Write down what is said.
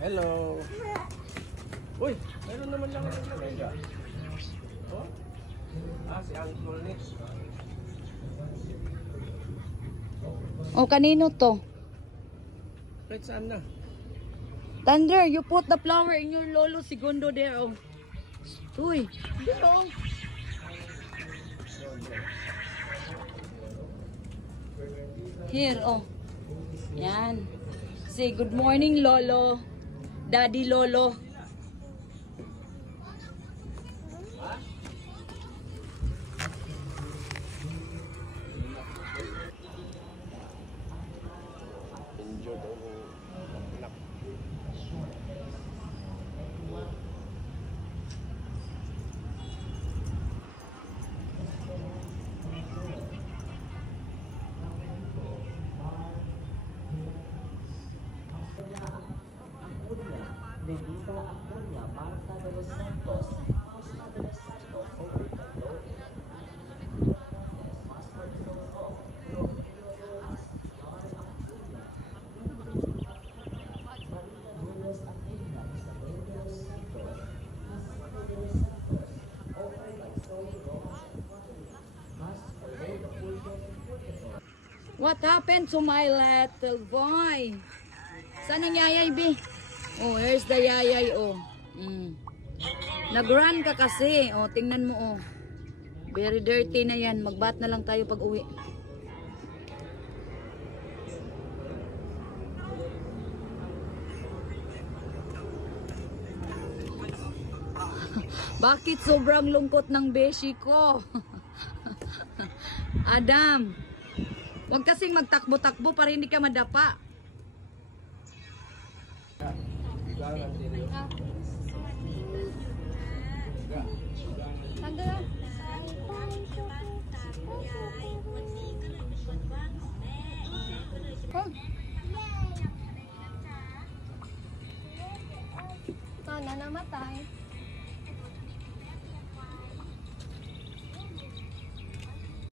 Hello. Uy, meron naman lang naglagay ka. Oh? Si Uncle Nick. Oh, kanino to? Right, saan na? Thunder, you put the flower in your lolo segundo there, oh. Uy, dito. Here, oh. Yan. Say good morning, lolo. Daddy lolo. Enjoy daw ng anak. Bendita Acuña, Marta de los Santos, Fausta de los Santos, What happened to my little boy? Saan ang yayay, B? Oh, here's the yayay, oh. Nag-run ka kasi. Oh, tingnan mo, oh. Very dirty na yan. Mag-bath na lang tayo pag uwi. Bakit sobrang lungkot ng beshi ko? Adam, huwag kasing magtakbo-takbo para hindi ka madapa. Sana namatay.